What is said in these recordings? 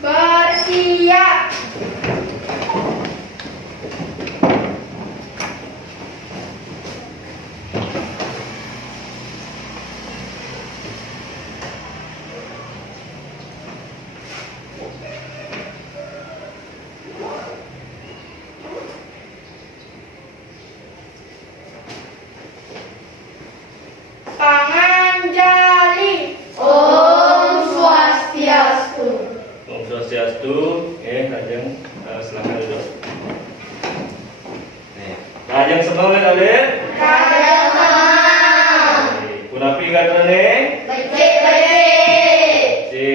Bersiap. Panganjali. Om Swastiastu. Om Swastiastu. Lajeng silakan duduk. Lajeng semangat adik. Raja senang. Kunapi katrene? Becek-becek. Si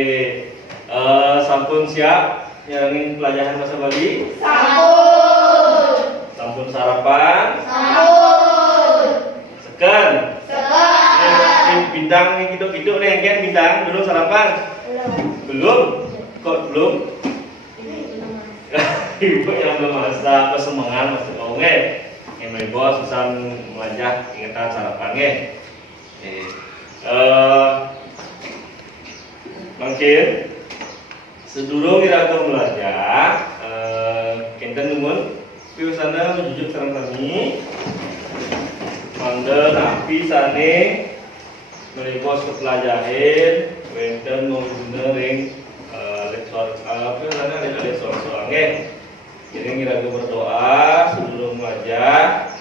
sampun siap nyerangin pelajaran bahasa Bali? Sampun. Sampun sarapan? Sampun. Sekan? Sekan. Bintang nih gitu-gitu nih kan bintang belum sarapan? Belum? Kok belum? Ibu yang belum masak kesemangan masuk oke. Yang bos pesan melajah ingatan sarapannya. Mungkin sedurung iraga melajah kenten numun piusana menjujuk sareng kami mangga napi sane melipos kepelajaran wenten mengguna ring lektor apa namanya lektor soalnya jadi iraga berdoa sebelum melajah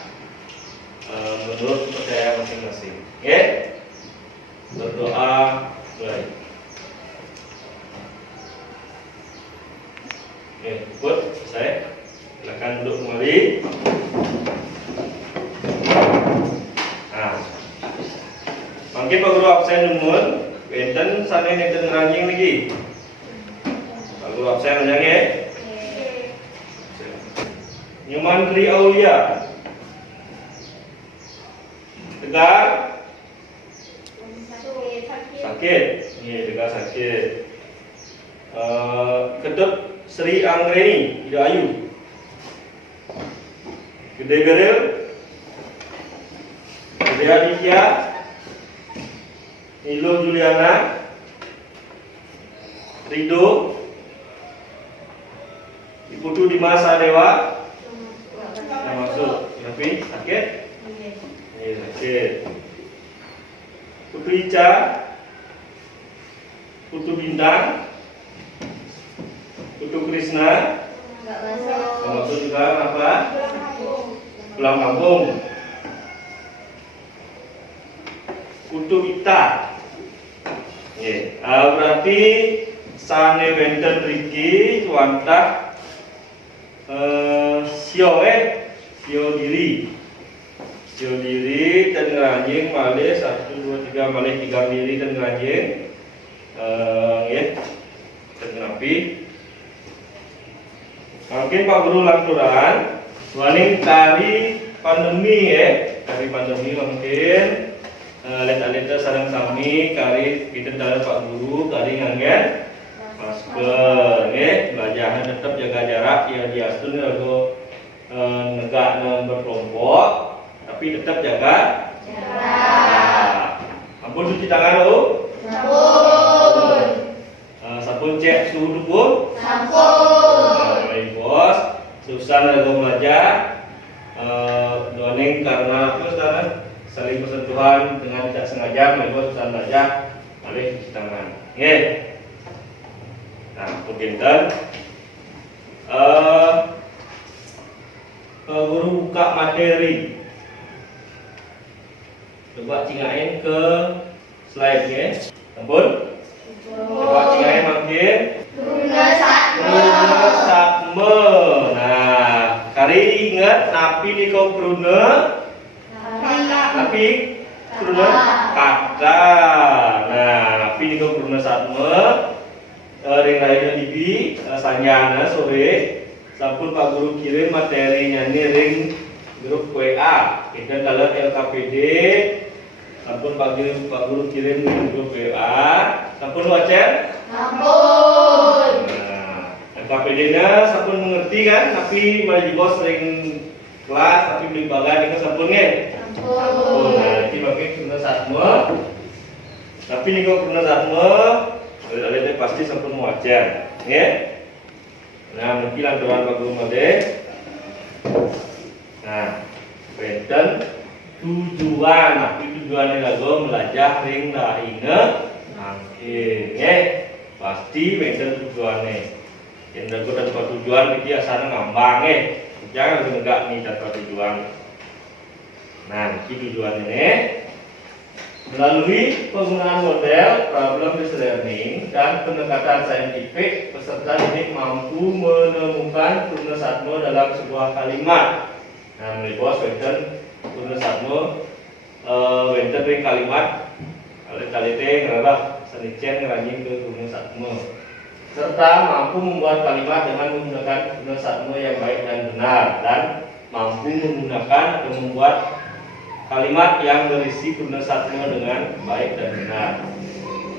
menurut percaya masing-masing oke berdoa mulai. Oke, ikut saya. Silakan duduk kembali. Nah, mungkin Pak Guru absen numun, benten sana nenten ranjing lagi. Pak Guru absen ranjing ya. Nyoman Tri Aulia. Tegar. Sakit. Ini tegar sakit. Ketut Sri Anggreni Ida Ayu. Gede Geril Gede Aditya Nilo Juliana Rido Iputu Dimas Sadewa yang masuk tapi sakit? Iya sakit. Putu Ica Putu Bintang Putu Krisna masuk juga apa? Pulang kampung. Putu Ita. Berarti sane wenten riki wantah sio diri. Sio diri dan ngeranjing malih 1 2 3 malih 3 diri dan ngeranjing nggih. Tenapi mungkin Pak Guru langturan waning tari pandemi tari pandemi mungkin leta-leta sareng sami kari kita dalam Pak Guru kari nganggen masker belajaran tetap jaga jarak ya diastun lagu negak berkelompok tapi tetap jaga jarak. Ampun cuci tangan lo. Sampun. Sampun cek suhu tubuh. Sampun. Bos, susah lagu belajar doaning karena apa saudara saling bersentuhan dengan tidak sengaja bos susah belajar oleh cuci tangan. Oke. Nah, mungkin guru buka materi. Coba cingain ke slide-nya. Ampun. Coba cingain makin. Guna satme. Nah, kali ingat napi di kau pruna. Napi pruna kata. Nah, napi di kau pruna satme. Ring lainnya dibi sanjana sore. Sampun Pak Guru kirim materinya nih ring grup WA. Kita dalam LKPD. Sampun Pak Guru kirim ring grup WA. Sampun wajar. Sampun. KPD-nya sampun mengerti kan, tapi malah bos sering kelas, tapi beli bagan itu sampun Sampun. Nah, ini pakai guna satme. Tapi ini kok guna satme Alit pasti sampun wajar, ya. Nah, mungkin lantaran Pak Guru Made. Nah, benten tujuan, tapi tujuannya lagu belajar ring lainnya, ya. Pasti benten tujuannya. Yang lagu tanpa tujuan itu asal ngambang, jangan enggak nih tanpa tujuan. Nah, ini tujuannya. Melalui penggunaan model problem based learning dan pendekatan saintifik, peserta didik mampu menemukan rumusatmo dalam sebuah kalimat. Nah, melipos wenten rumusatmo wenten ring kalimat kali-kali ngerabah senicen ngerangin ke rumusatmo. Serta mampu membuat kalimat dengan menggunakan rumusatmo yang baik dan benar, dan mampu menggunakan atau membuat kalimat yang berisi rumusatmo dengan baik dan benar,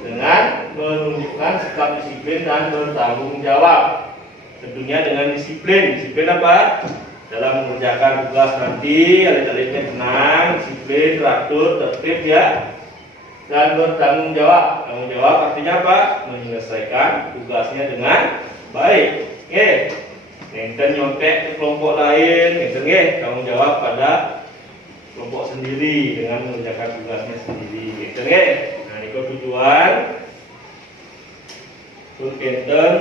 dengan menunjukkan sikap disiplin dan bertanggung jawab. Tentunya dengan disiplin apa? Dalam mengerjakan tugas nanti alit-alitnya tenang, disiplin, teratur, tertib ya, dan bertanggung jawab. Tanggung jawab artinya apa? Menyelesaikan tugasnya dengan baik. Enten nyontek ke kelompok lain, enten tanggung jawab pada kelompok sendiri dengan mengerjakan tugasnya sendiri. Gitu ya. Nah, ini tujuan. Enten.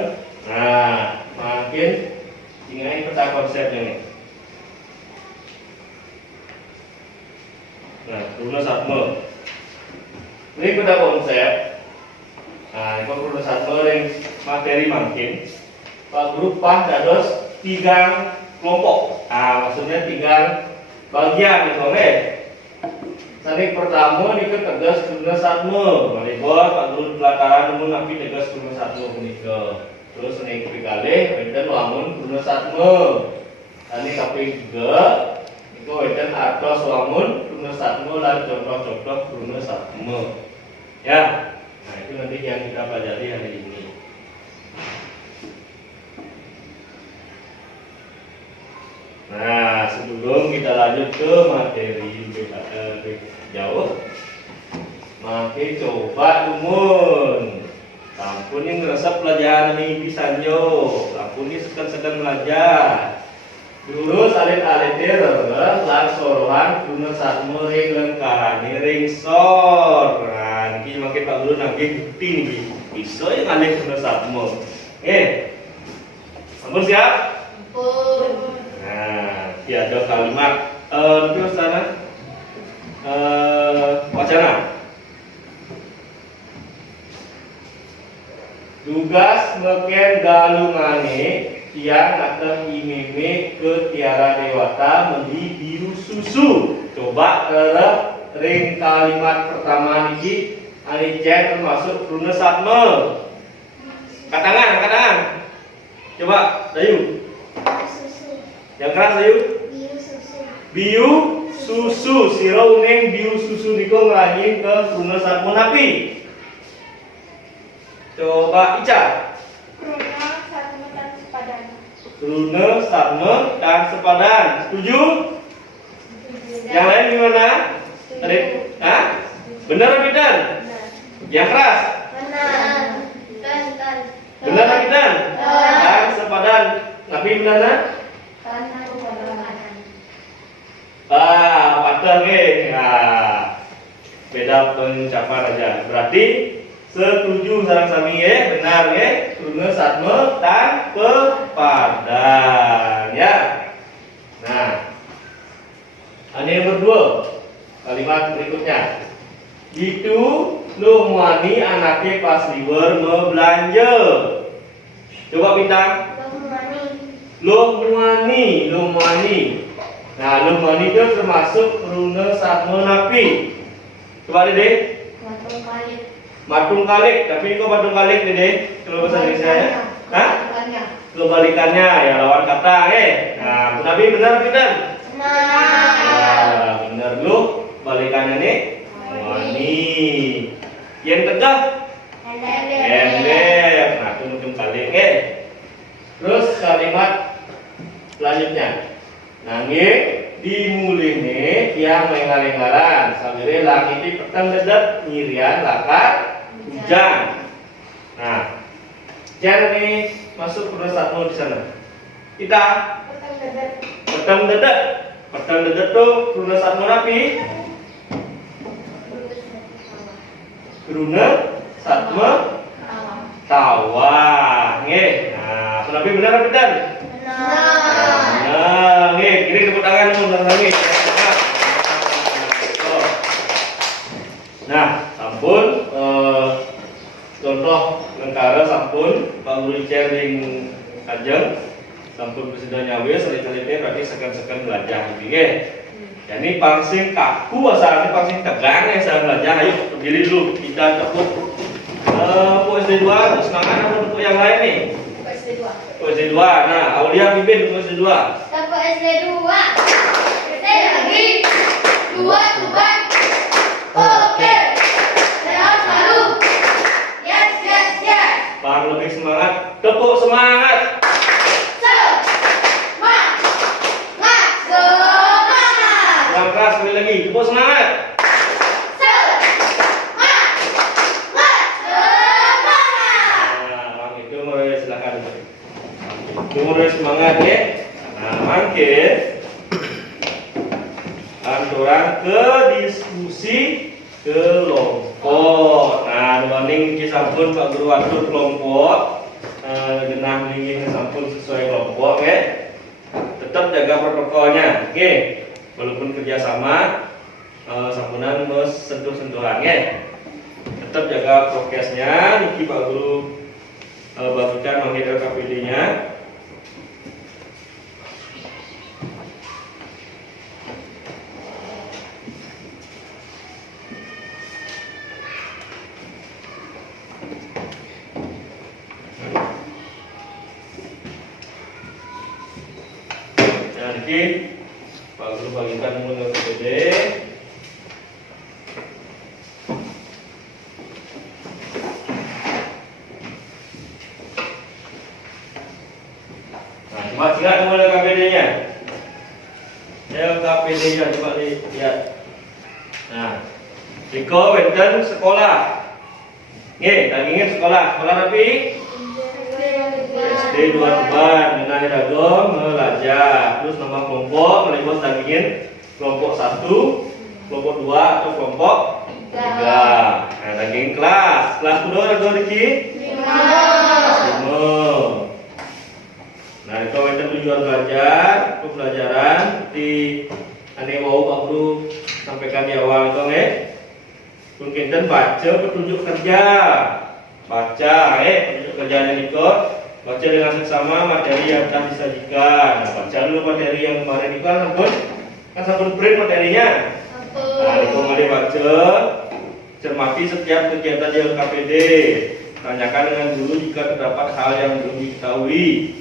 Nah, makin ingat peta konsepnya nih. Nah, rumusatmo. Ini peta konsep. Nah, ini rumusatmo yang materi makin. Pak grup pah dados 3 kelompok. Nah, maksudnya 3 bagian misalnya. Sanik pertama ini tegas rumusatmo. Malibor Pak Guru pelataran namun nabi tegas rumusatmo menika. Terus sanik pikalih wonten wangun rumusatmo. Sanik kaping 3 niku wonten artos wangun rumusatmo lan contoh-contoh rumusatmo. Ya. Nah, itu nanti yang kita pelajari hari ini. Nah, sebelum kita lanjut ke materi jauh, maka coba lumun. Sampun yang ngerasa pelajaran ini bisa nyo, sampun ini sekan belajar. Dulu alit-alit lan sorohan rumusatmo ring lengkarane ring sor. Nah, ini makin Pak Guru nanti bukti nih, bisa yang alit rumusatmo. Sampun siap? Pun. Nah, ada kalimat terus sana wacana. Tugas meken galungane tiang atau imeme ke tiara dewata mendi biru susu. Coba ring kalimat pertama niki anicen termasuk rumusatmo. Katangan. Coba, Dayu. Yang keras ayo. Biu susu. Sira uning biu susu niku ngrangin ke rumusatmo napi. Coba Ica. Rune, satme, dan sepadan. Setuju? Yang lain gimana? Tadi, benar atau tidak? Yang keras? Benar. Benar atau tidak? Dan sepadan. Napi benar? Padahal nah, beda pengucapan aja. Berarti setuju sareng sami benar rumusatmo tan pepadan ya. Nah, ini yang kedua kalimat berikutnya. Itu lumani anaknya pas liwer mau belanja. Coba bintang. Lumani. Nah, lumani itu termasuk rumusatmo napi. Coba Dede. Matung kalik, tapi kok matung kalik Dede? Kalau bahasa Indonesia ya? Kebalikannya ya lawan kata Nah, nabi benar tidak? Nah, benar lu. Balikannya nih. Lumani. Yang tegak? Endek. Nah, itu matung kalik Terus kalimat selanjutnya. Nanging dimulihne yang mengaling-alang sabire langit petang dedet nyirian lakar hujan. Nah, Jan nih masuk kurna satmo di sana. Kita Petang dedet. petang dedet. Petang dedet tuh kurna satmo napi. Kurna satmo tawa. Nggih. Nah, penapi benar apa benar? Benar. Nah, nggih, kiri tepuk tangan benar nggih. Nah, sampun contoh lengkara sampun Pak Guru sharing ajeng sampun presiden nyawe selite-lite berarti sekan-sekan belajar iki nggih. Jadi pangsing kaku asalnya pangsing tegang ya saya belajar. Ayo berdiri dulu kita tepuk untuk SD2 semangat apa untuk yang lain nih? SD2. Untuk SD2. Nah, Aulia pimpin untuk SD2. Tepuk SD2. Saya lagi. Dua Tuhan. Oke. Sehat selalu. Yes, yes, yes. Bang lebih semangat. Tepuk semangat. Semangat. Semangat. Yang keras sekali lagi. Tepuk semangat. Nah, Bang itu mulai silakan. Itu mulai semangat ya. Nah, mangke orang ke diskusi kelompok. Nah, dibanding ki sampun Pak Guru atur kelompok, genah ninggi sampun sesuai kelompok ya. Tetap jaga protokolnya, oke. Walaupun kerjasama, sampunan sentuh-sentuhan ya. Tetap jaga prokesnya. Niki Pak Guru bagikan manggil KPD-nya. Nanti Pak Guru bagikan menurut KPD. Nah, coba lihat mana KPD-nya. KPD-nya coba lihat. Nah, Riko wenten sekolah. Nggih, tak ingin sekolah tapi SD 2 Tuban, Menai Dagong, Melajar. Terus nama kelompok, melebos dagingin kelompok 1, kelompok 2 atau kelompok 3. Nah, daging kelas. Kelas kedua ada Riki? 5. Nah, itu kita tujuan belajar, pembelajaran di ane wau Pak Guru sampaikan di awal itu nggih. Mungkin baca petunjuk kerja. Baca petunjuk kerjanya ikut. Baca dengan seksama materi yang telah disajikan. Nah, baca dulu materi yang kemarin itu kan sampun print materinya. Nah, itu mari baca. Cermati setiap kegiatan di LKPD. Tanyakan dengan guru jika terdapat hal yang belum diketahui.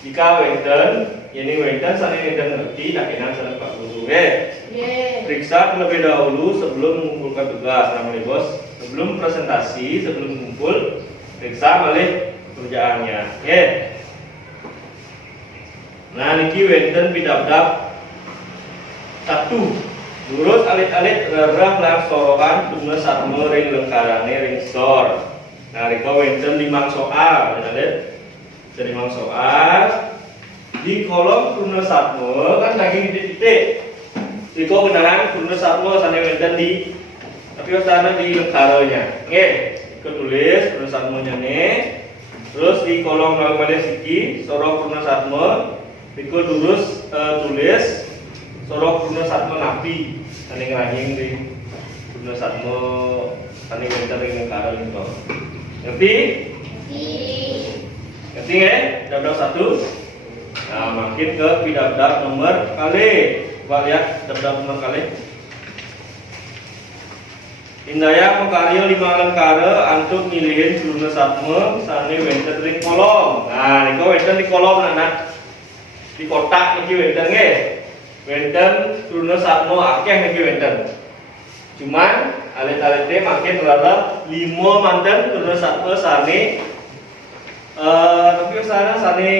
Jika wenten, ini wenten sana wenten ngerti, tak kenal sana Pak Guru. Periksa terlebih dahulu sebelum mengumpulkan tugas. Nah, bos, sebelum presentasi, sebelum mengumpul, periksa balik kerjaannya. Nah, niki wenten bidabdab 1. Nurut alit-alit rerah lan sorokan tunggu satme ring lengkarane ring sor. Nah, riko wenten 5 soal, alit. Jadi 5 soal di kolom tunggu satme kan daging titik-titik. Riko beneran tunggu satme sana wenten di tapi sana di lengkaranya. Ikut tulis tunggu satmenya nih. Terus di kolom balik siki sorok purna satme, ikut tulis sorok purna satme napi, saning ranjing di purna satme saning bentar dengan karo itu. Ngerti? Ngerti nggih? Daftar 1. Nah, makin ke daftar nomor kali. Coba lihat daftar nomor kali. Indaya mengkarya 5 lengkara antuk ngilihin purna satme sane wenten ring kolom. Nah, niku wenten di kolom anak. Di kotak niki wenten nggih. Wenten purna satme akeh niki wenten. Cuman alit-alite makin rada 5 manten purna satme sane tapi sane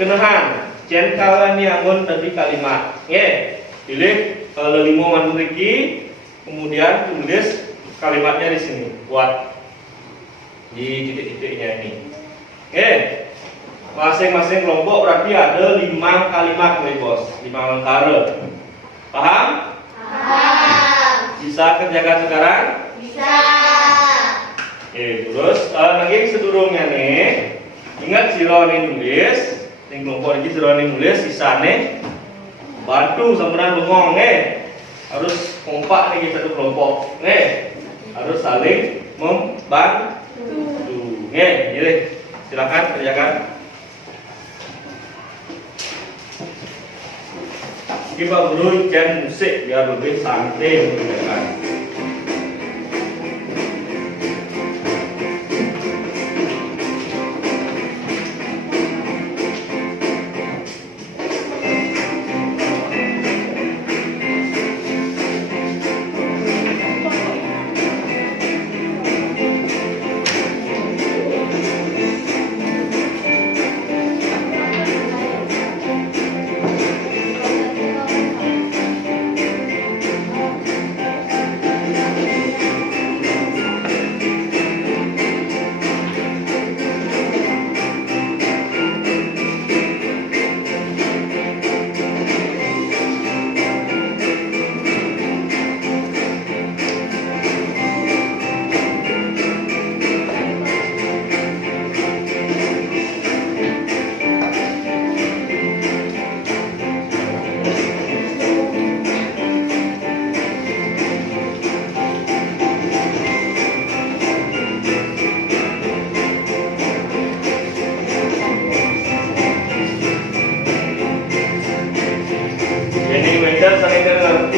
kenahan. Jen kawan niangun tadi kalimat. Nggih. Pilih 5 manten iki kemudian tulis kalimatnya di sini, buat di titik-titiknya ini. Oke. Masing-masing kelompok berarti ada 5 kalimat nih bos, 5 alangkara. Paham? Paham. Bisa kerjakan sekarang? Bisa. Oke, terus lagi sedurungnya nih. Ingat siro nih nulis, yang kelompok ini siro nih nulis, sisane bantu sampean bengong harus kompak nih satu kelompok. Harus saling membantu. Jadi silakan kerjakan. Kita guru jam musik biar lebih santai mengerjakan.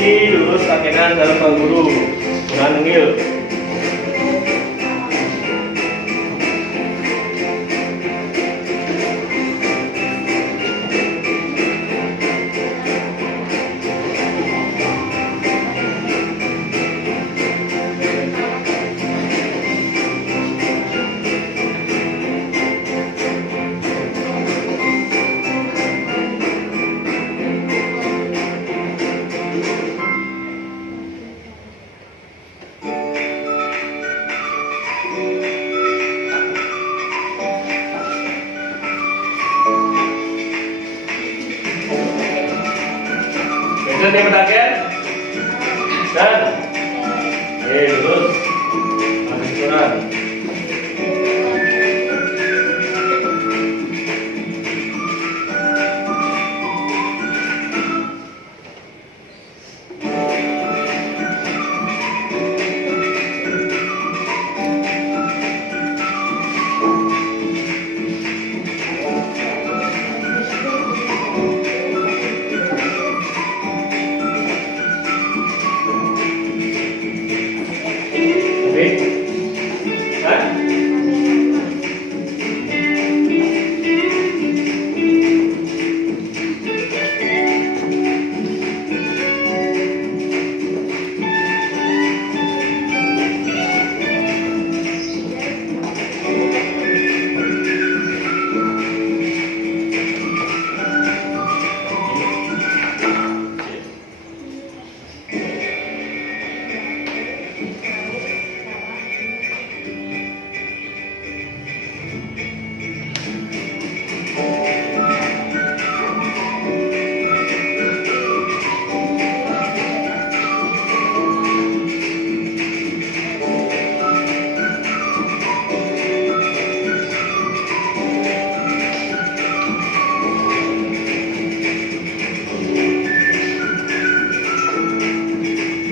Lurus kaki kanan dalam Pak Guru. Dengan nengil. Bisa dia mendakian? Dan terus habis kurang.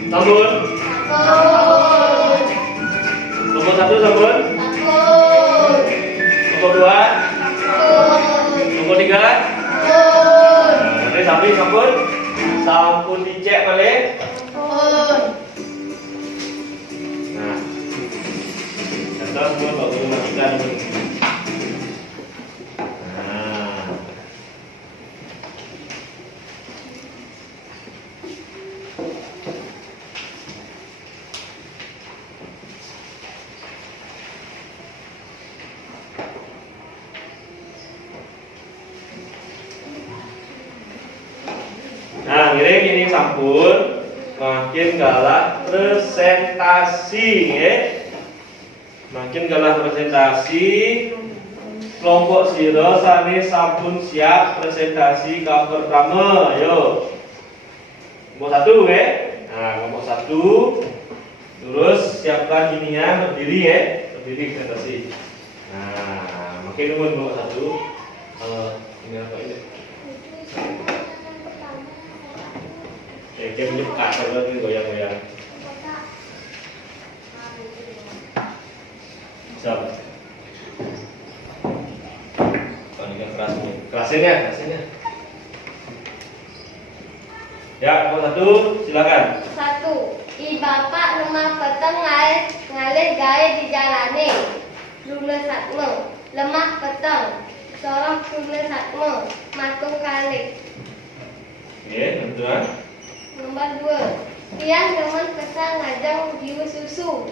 Sabun. Nomor 1 sabun. Nomor 2. Nomor 3. Nanti sampai sabun. Sampun dicek balik. Nah, contoh semua Pak Guru matikan. Nah, ini sampun makin galak presentasi, ya. Makin galak presentasi. kelompok siro sane sampun siap presentasi ka pertama. Yo. Kelompok 1 ya. Nah, kelompok 1 terus siapkan ininya berdiri ya. Berdiri presentasi. Nah, makin nuwun kelompok 1. Ini apa ini? Kayak menyekat kalau ini goyang-goyang. Siap. Kerasnya. Ya, nomor 1, silakan. 1. I bapak lemah peteng ngalir gaya di jalane. Runa satme. Lemah peteng. Sorong runa satme. Matung kalik. Oke, tentuan. Nomor 2. Tiang demen pesan ngajang biu susu.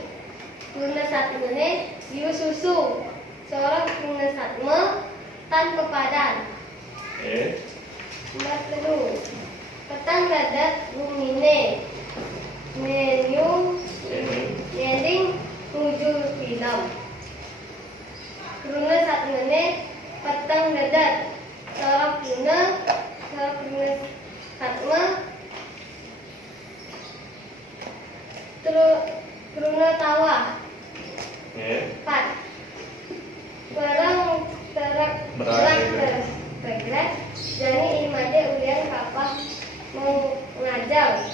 Runa satme biu susu. Sorong runa satme tan pepadan. Oke. Nomor 3. Petang dadat rumine menu ending nuju film. Runa satu menit petang dadat sorok runa satma terus runa tawa. Oke. 4. Barang terak jadi imade ulian kapal mau ngajal.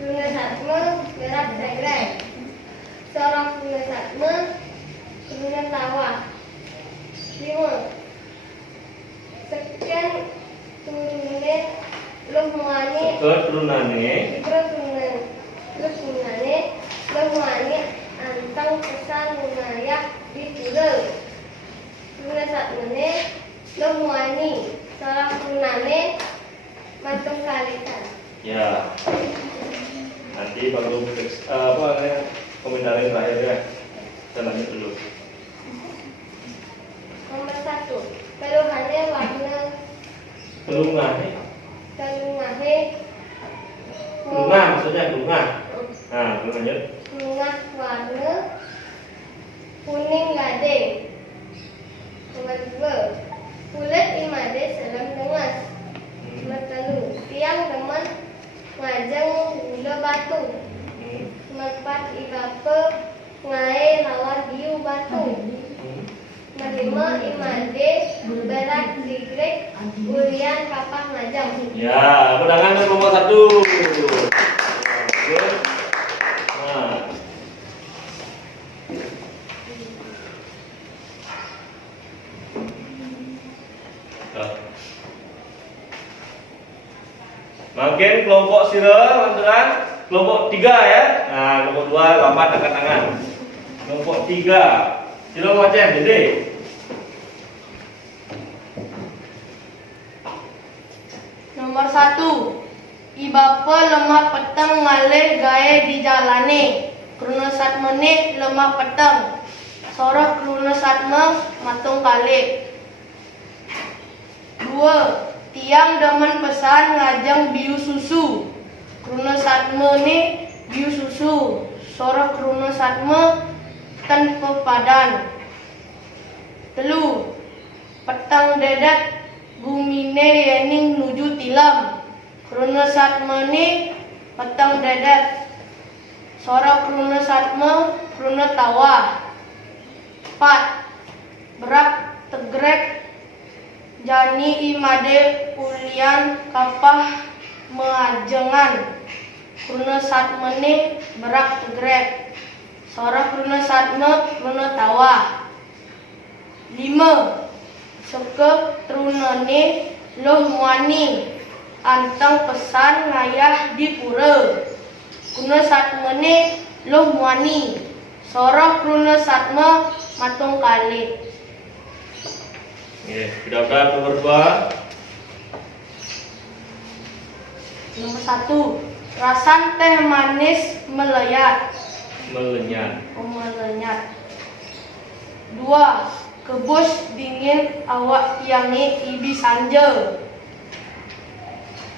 Runa satma berat segrek. Sorong runa satma runa tawa. 5. Sekian turunnya lemani. Lemani antang pesan munayah di pura. Runa satma lemani. Sorong runane matung kalikan. Ya. Nanti baru komentar terakhir ya. Kita lanjut dulu. Nomor 1. Keluhannya warna Kelungahe. bunga Maksudnya bunga. Nah, lanjut. bunga warna kuning gading. Nomor 2. Kulit imade selam dengas. Nomor 3. Tiang teman ngajeng gula batu. Nomor 4. Ibapa ngae lawan biu batu. Nomor 5. Imade berak digrek ulian kapah ngajeng. Ya, pedangan nomor 1. Nah. Makin kelompok sira lantaran kelompok 3 ya. Nah, kelompok 2 lambat angkat tangan. Kelompok 3. Sira macam jadi. Nomor 1. Ibapa lemah peteng ngalir gaya di jalane. Kruna satmene lemah peteng. Sorok kruna satme matung kalik. 2. Tiang demen pesan ngajeng biu susu. Kruna satmene biu susu. Sorok kruna satme ten pepadan. 3. Petang dedat gumine yening nuju tilam. Kruna satmene petang dedat. Sorok kruna satme kruna tawa. 4. Berak tegrek jani imade ulian kapah mengajengan. Kruna satmene berak tegrek. Sorok kruna satme kruna tawa. 5. Seke trunane loh muani antang pesan ngayah di pura. Kruna satmene loh muani. Sorok kruna satme matung kalik. Oke, sudah nomor 2. Nomor 1. Rasan teh manis meleyat. Melenyat. Melenyat. 2. Kebus dingin awak tiangi ibi sanja.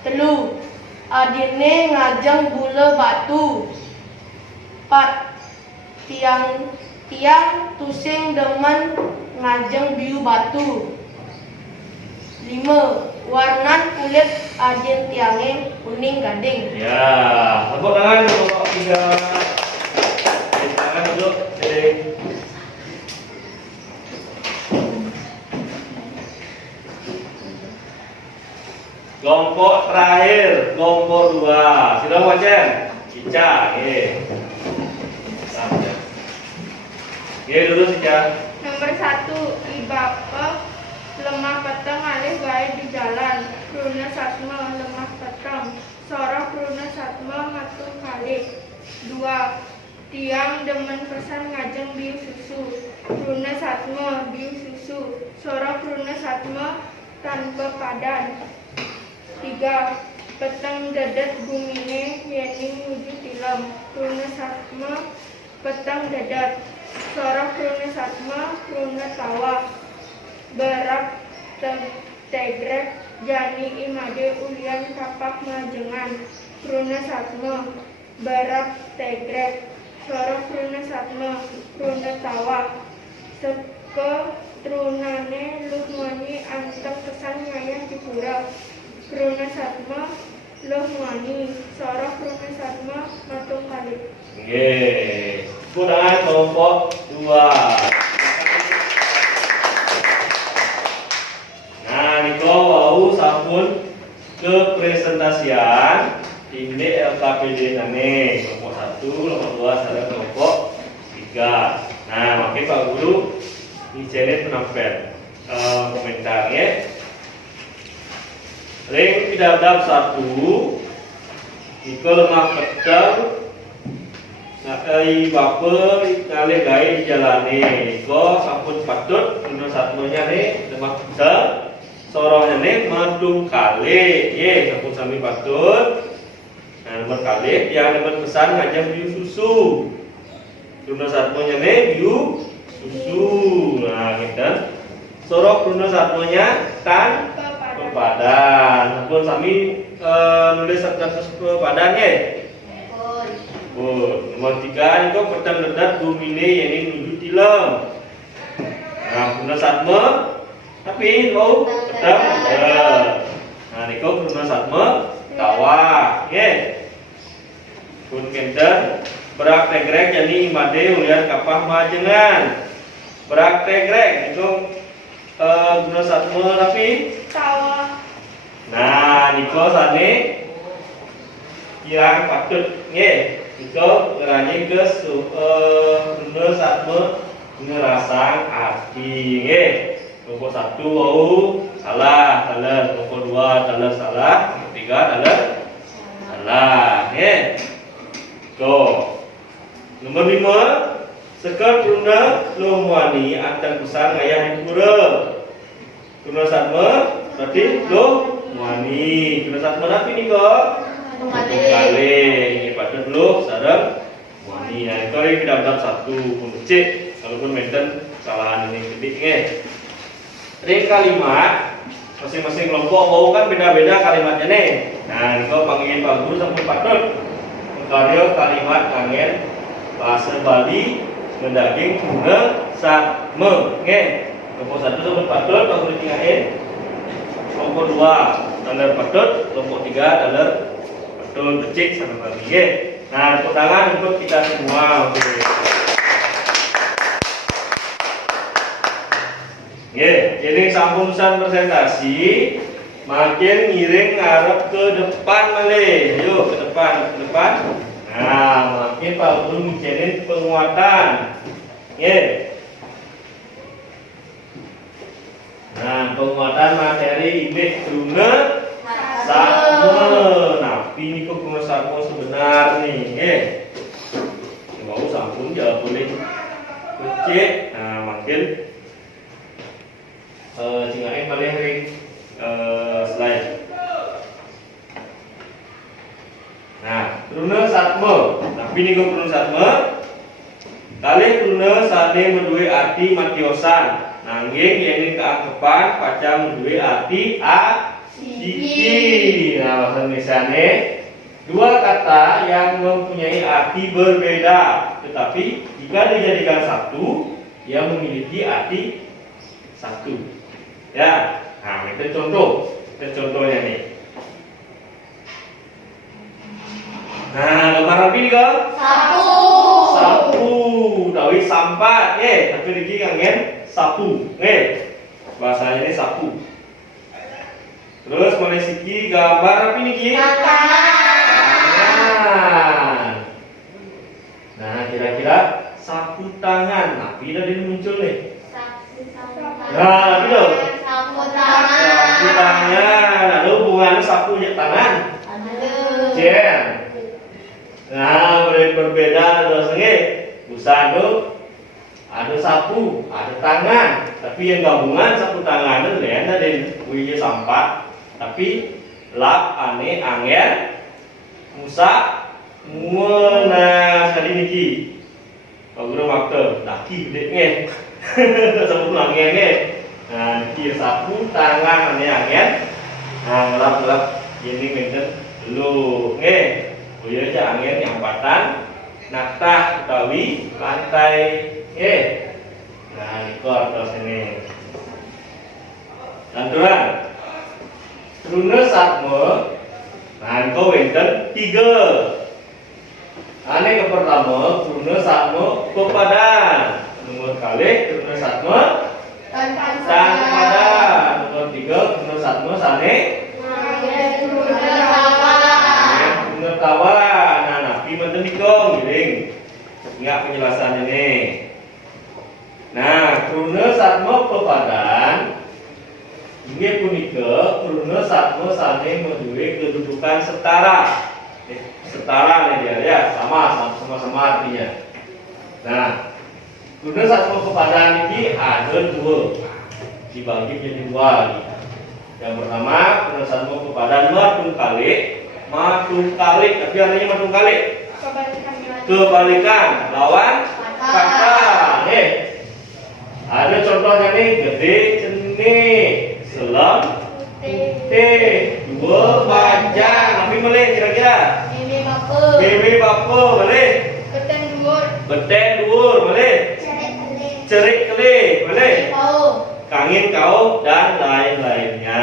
3. Adine ngajeng gula batu. 4. Tiang tusing demen ngajeng biu batu. 5. Warna kulit adien tiange kuning gading. Ya, tepuk tangan untuk kelompok 3. Tangan duduk, sering. Kelompok terakhir, kelompok 2. Silakan Wacen. Ica, dulu Ica. Nomor 1, Ibapa lemah peteng alih gawe di jalan. Pruna Satma lemah peteng. Sorok Pruna Satma matung kali. 2. Tiang demen pesan ngajeng biu susu. Pruna Satma biu susu. Sorok Pruna Satma tanpa padan. 3. Peteng dedet bumine yening wujud tilem. Pruna Satma peteng dedet. Sorok Pruna Satma Pruna tawa. Berak tegrek jani imade ulian kapak majengan. Pruna Satma berak tegrek. Sorok Pruna Satma Pruna tawa. Seke trunane luhmani antep pesan ngayah dipura. Pruna Satma luhmani. Sorok Pruna Satma matung kali. Tangan kelompok 2. Nah, niko wau sampun ke presentasian ini LKPD nane kelompok 1, kelompok 2 sampai kelompok 3. Nah, makin Pak Guru izinin penampil komentarnya. Ring tidak 1 niko lemah peteng baper kali gawe di jalane niko sampun patut menurut satunya nih lemah peteng. Sorongnya nih madung kali, sampun sami patut. Nah, nomor kali yang dapat pesan ngajak biu susu. Pruna satunya nih biu susu. Nah, kita sorok pruna satunya tanpa padan. Sampun sami nulis status padannya. Nomor 3 itu petang dedat bumine yang ini nuju tilem. Nah, pruna satma tapi mau petang. Nah, niko pruna satma tawa, pun kenter berak tegrek jadi imade ulian kapah majengan. Berak tegrek itu pruna satma tapi Tawa. nah, niko sane yang patut, niko ngerani ke pruna satma ngerasang arti, Nomor 1 salah, nomor 2 salah, nomor 3 salah, Nomor 5 sekar pruna lohwani antar pesan ngayah pura. Pruna satma berarti lohwani. Pruna satma napi nih kok? Kali. Ini patut loh sarang wani. Nah, itu yang kita dapat 1 pun cek. Kalaupun mainten kesalahan ini ketik, Ring kalimat masing-masing kelompok mau kan beda-beda kalimatnya nih. Nah, niko panggil Pak Guru sampun patut karya kalimat kangen bahasa Bali mendaging pruna satma. Kelompok 1 sampun patut Pak Guru tinggalin. Kelompok 2 dalar patut, kelompok 3 dalar patut becik sama Bali. Nah, tepuk tangan untuk kita semua. Jadi sampunsan presentasi makin ngiring ngarep ke depan malih. Yuk ke depan. Nah, makin Pak Guru ngizinin penguatan. Nah, penguatan materi imik pruna satma. Napi niku pruna satma sebenar nih, Mau sampun ya boleh becik. Nah, makin tinggalin balik ring slide. Nah, pruna satma. Tapi ini kok pruna satma. Kali pruna sane menduwe arti matiosan. Nanging ini keangkepan paca menduwe arti siji. Nah, bahasa Indonesiane dua kata yang mempunyai arti berbeda, tetapi jika dijadikan satu, ia memiliki arti satu. Ya, nah itu contohnya nih. Nah, gambar apa ini kok? Sapu. Dawi sampah, tapi lagi kangen sapu, bahasanya ini sapu. Terus mulai siki gambar apa ini ki? Tangan. Nah, kira-kira sapu tangan. Nah, bila dia muncul nih? Nah, bila? Sapu tangan. Lalu hubungan sapu ya tangan? Jen. Nah, berbeda dosanya. Busan tuh ada sapu, ada tangan. Tapi yang gabungan sapu tangan itu lain ada wiji sampah. Tapi lap ane angin musa muna sekali niki. Kalau guru waktu daki gede nge. Sapu angin nge. Nah, niki sapu tangan ane angin. Nah, lap ini menten lu nge. Boleh aja angin yang patan. Naktah utawi lantai nah nikor terus ini lanturan rune satme nah niko wenten 3 ane ke pertama rune satme pepadan nomor kali rune satme tan padan nomor 3 rune satme sane rune tawa nah napi menten niko giring ingat penjelasannya nih. Nah, kruna satma pepadan ini punika kruna satma sane menduwe kedudukan setara. Setara nih dia ya, sama-sama artinya. Nah, kruna satma pepadan ini ada 2. Dibagi menjadi 2. Yang pertama, kruna satma pepadan matungkalik, tapi artinya matungkalik. Kebalikan lawan kata. Ada contohnya nih gede cenih selam dua panjang tapi meleh kira-kira bebe bapo meleh beten dhuwur meleh cerik kele meleh kangin kau dan lain-lainnya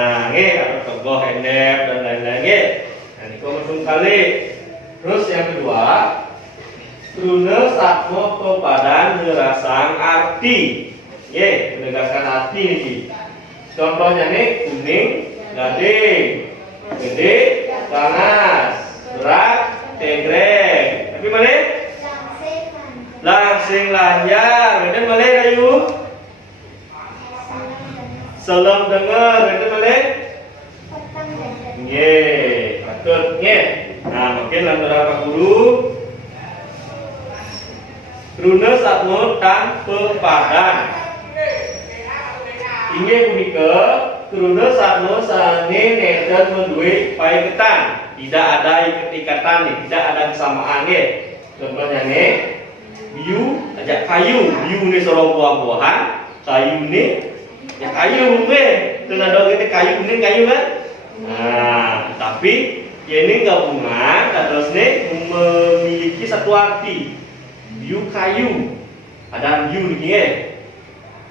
atau tegoh endep dan lain-lain nah ini kau kali. Terus yang kedua, kruna satma pepadan ngerasang arti. Menegaskan arti ini. Contohnya nih kuning, gading, gede, panas, berat, tegreng. Tapi mana? Langsing lanjar. Kemudian mana rayu? Selam dengar. Kemudian mana? Patut. Nah, mungkin antara Pak Guru kruna satma tan pepadan. Inggih punika kruna satma sane nenten menduwe paiketan, tidak ada ikatan nih, tidak ada kesamaan nih. Contohnya nih, biu ajak kayu, biu nih sorong buah-buahan, kayu nih ya kayu nih. Tenado kita kayu kuning kayu kan? Nah, tapi ini gabungan terus nih memiliki satu arti. Biu kayu. Ada biu nih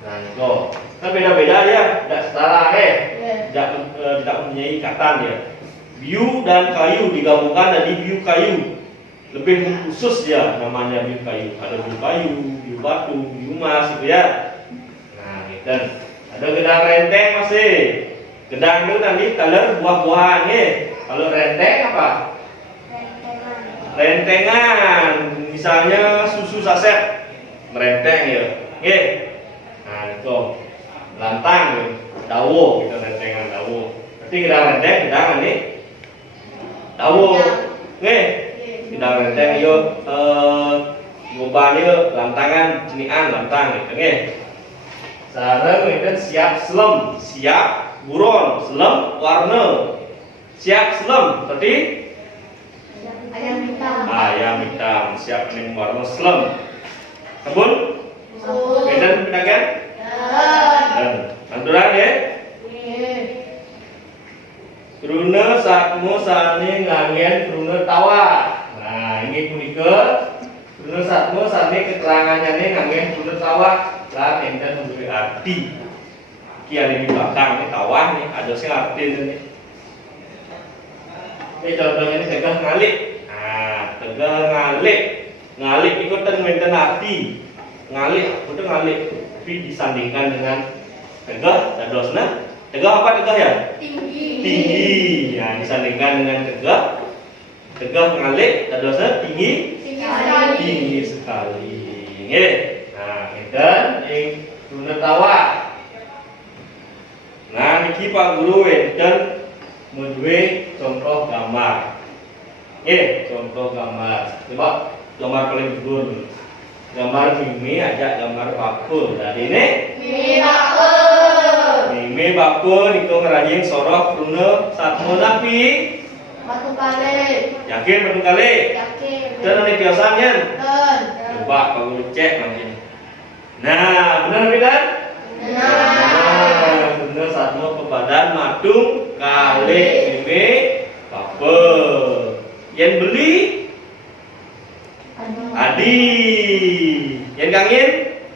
Nah, itu. Kan beda-beda ya, tidak setara tidak mempunyai ikatan ya. Biu dan kayu digabungkan jadi biu kayu. Lebih khusus ya namanya biu kayu. Ada biu kayu, biu batu, biu emas gitu ya. Nah, dan ada gedang renteng masih. Gedang itu tadi color buah-buahan ya. Kalau renteng apa? Rentengan. Misalnya susu saset. Merenteng ya. Nah, itu. Lantang ya. Dawo kita rentengan dawo. Berarti gedang renteng, gedang ini dawo. Gedang renteng yo ngubah yo lantangan cenian lantang gitu sareng itu siap selem, siap buron, selem warna. Siap selem tadi ayam hitam siap ning warna selem. Sabun beda kan? Dan anturan ya. Kruna satmo sane ngangen kruna tawa. Nah, ini punika kruna satmo sane keterangannya nih ngangen kruna tawa lan enten memberi arti. Kian di belakang nih tawah nih, ada sih ngerti nih. Ini contohnya ini tegah ngalik. Nah, tegah ngalik. Ngalik itu menten arti. Ngalik, itu ngalik. Tapi disandingkan dengan tegah, dadosna. Tegah apa tegah ya? tinggi. Tinggi. Ya, disandingkan dengan tegah. Tegah ngalik, dadosna tinggi. Sekali. Tinggi sekali. Nggih. Nah, enten ing rune tawah. Nah, niki Pak Guru enten menduwe contoh gambar. Contoh gambar. Coba gambar paling dhuwur. Gambar mimi aja gambar bakul. Dari ini mimi bakul niku ngrajing soroh rune satmo napi. Batu kali. Yakin betul kali? Yakin. Dan ini biasanya. Dan. Coba Pak Guru cek lagi. Nah, benar tidak? Benar. Benar satmo kebadan madung kali mimi bakul. Yang beli Aduh. Adi. Yang kangin?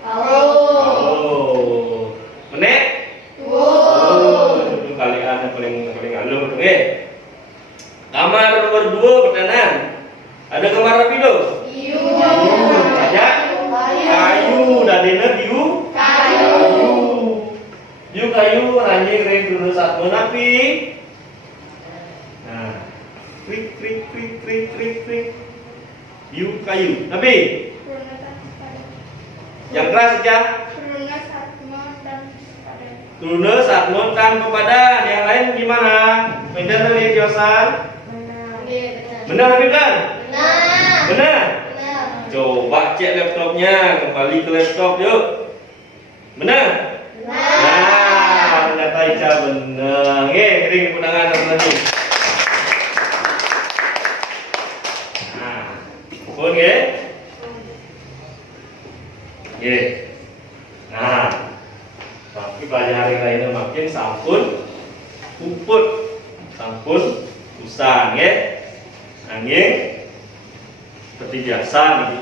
Tahu. Menek? Itu kalian yang paling alur Kamar nomor 2 pertanyaan. Ada kamar apa itu? Aja? Kayu. Dadina biu? Kayu ranjing ring dulu satu napi. Nah, krik krik krik krik krik krik. Biu kayu. Napi. Yang keras saja. Truna satmon dan pepadan. Yang lain gimana? Medan dari Kiosan? Benar Napi kan? Benar. Coba cek laptopnya, kembali ke laptop yuk. Benar? Nah, ternyata Ica benar. Ring undangan teman-teman. Nah, pun Nah, tapi pelajaran lainnya makin sampun puput, sampun usang Angin seperti biasa nih.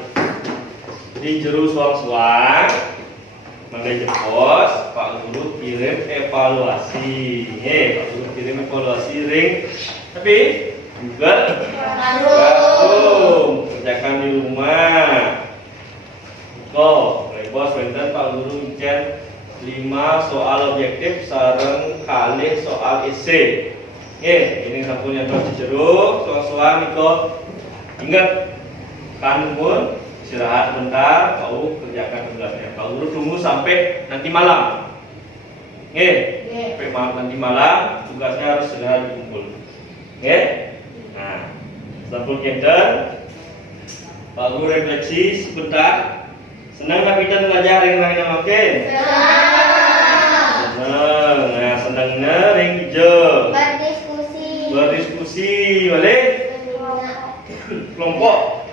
Di jero suang-suang mangga jepos Pak Guru kirim evaluasi. Pak Guru kirim evaluasi ring. Tapi juga langsung kerjakan di rumah. Bos wenten Pak Guru incen 5 soal objektif sareng kalih soal esai. Ini sampun yang terus dijeruk soal-soal niko. Ingat kan pun istirahat sebentar, kau kerjakan tugasnya. Pak Guru tunggu sampai nanti malam. Sampai nanti malam tugasnya harus segera dikumpul. Nah, sampun kinten Pak Guru refleksi sebentar. Senang tak kita belajar yang lain makin? Senang. Nah, senangnya ring hijau. Berdiskusi, boleh? Kelompok.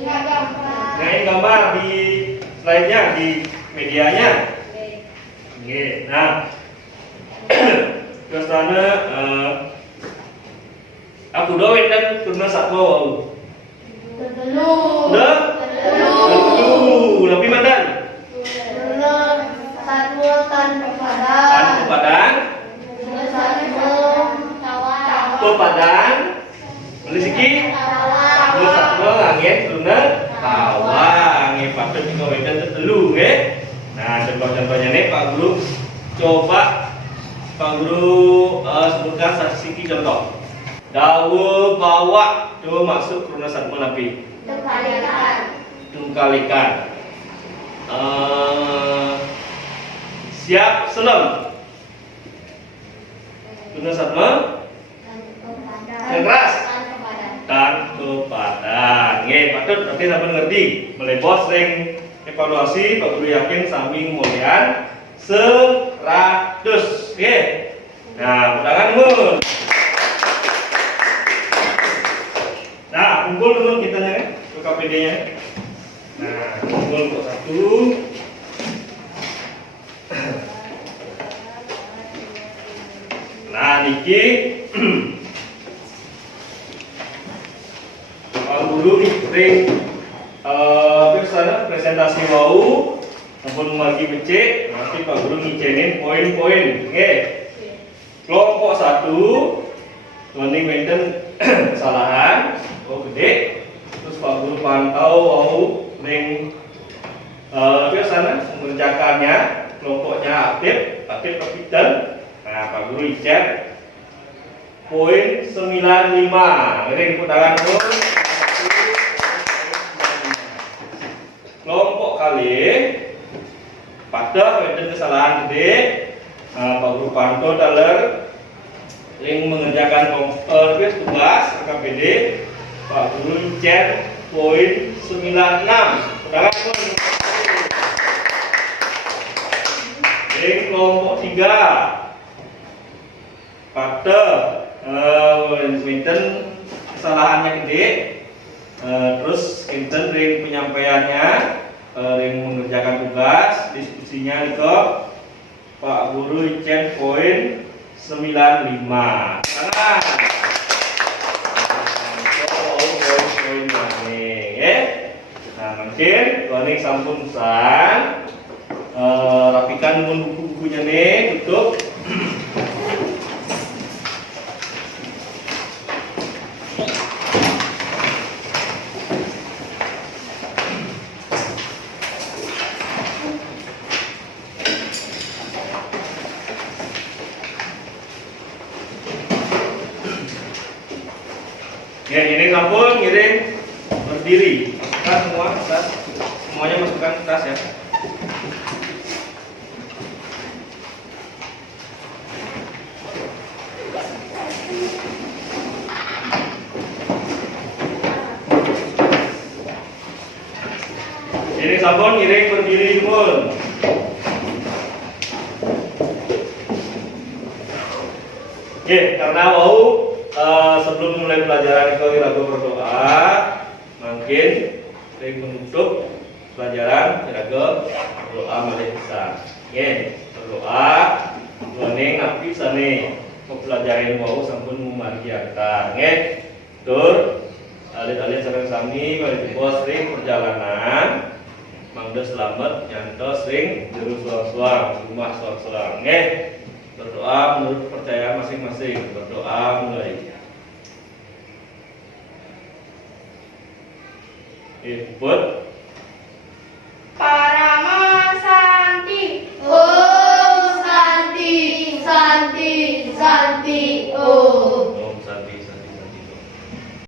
Nah, ini gambar di slide-nya, di medianya. Nah, terus sana aku doain dan turun satwa. Udah? Lebih mandan? Pepadan. Pepadan. Beli siki. Beli satwa angin turuna tawa angin patut di kawasan tertelu Nah, contoh-contohnya nih Pak Guru coba Pak Guru sebutkan siki contoh. Dawa bawa coba masuk kuruna satwa napi. Tungkalikan. Siap selam. Kuruna satwa yang keras dan kepadan. Patut berarti sampean ngerti. Mulai bos ring evaluasi Pak Guru yakin sami mulian 100. Nah, undangan mun. Nah, kumpul dulu kitanya ke KPD-nya. Nah, kumpul untuk satu. Nah, niki Pak Guru ring sana presentasi wau sampun magi becik. Nah, nanti Pak Guru ngijenin poin-poin. Oke. Kelompok 1 ini mainten kesalahan gede. Terus Pak Guru pantau mau ring sana mengerjakannya, kelompoknya aktif kapital. Nah, Pak Guru cek poin 95. Ini tepuk tangan dulu. Kelompok kali pada mainten kesalahan gede. Pak Guru pantau dalam ring mengerjakan tugas KPD. Pak Guru cek poin 96. Tangan dulu. Ring kelompok 3 pada mainten kesalahannya gede. Terus mainten ring penyampaiannya, ring mengerjakan tugas, diskusinya ke Pak Guru cek poin 95. Karena poin-poin maning, ya. Nah, mungkin ini sampun pesan. Rapikan buku-bukunya nih, tutup. Ya, ini sampun ngirim berdiri. Masukkan semua tas. Semuanya masukkan ke tas ya. Ini sampun ngirim berdiri pun. Oke, karena mau sebelum mulai pelajaran itu kita berdoa, mungkin saya menutup pelajaran kita berdoa malih besar. Oke, berdoa, warning nabi sane pelajaran mau sampun memargiakan. Oke, tur alit-alit sareng sami balik bos ring perjalanan. Mangda selamat nyantos ring jero suang-suang, rumah suang-suang. Oke. Berdoa menurut percaya masing-masing. Berdoa mulai. Input